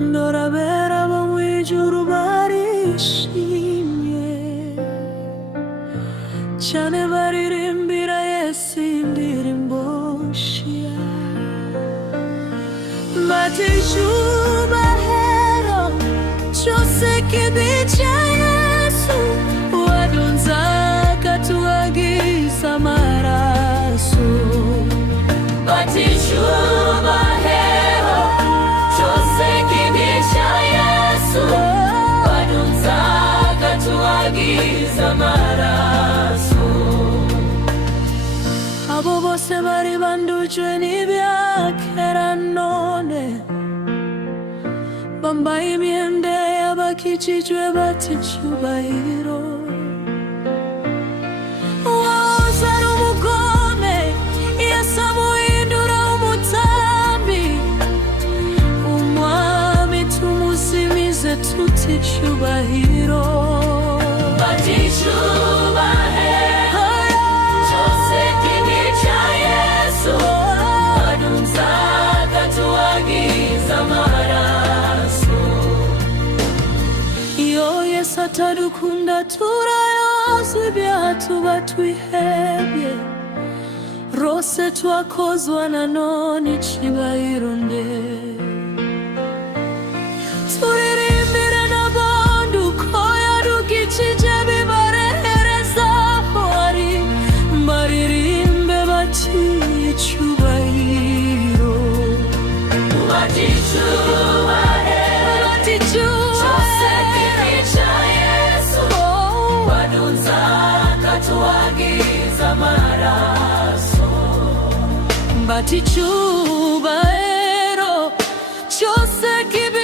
ndorabera bo mwijuru barishimye cyane, baririmbira Yesu indirimbo nshya, bati icyubahiro cyose kibe icya Yesu, wadunze akatuhagiza amaraso. Bati icyubahiro cyose kibe icya Yesu, wadunze akatuhagiza amaraso. Abo bose bari bandujwe n'ibyaha kera none, bambaye imyenda y'abakijijwe bati icyubahiro. Uwahoze ari umugome Yesu amuhindura umutambyi, umwami tumuzimize tuti icyubahiro. Bati icyubahiro cyose kibe icya Yesu, wadunze akatuhagiza amaraso. Iyo Yesu atadukunda turayoza ibyaha tuba twihebye, rose twakozwa na none icyubahiro nde. Turirimbire n'abandi uko yadukijije bibarehereza aho ari, baririmbe bati icyubahiro. Bati icyubahiro cyose kibe icya Yesu, wadunze akatuhagiza amaraso. Bati icyubahiro cyose kibe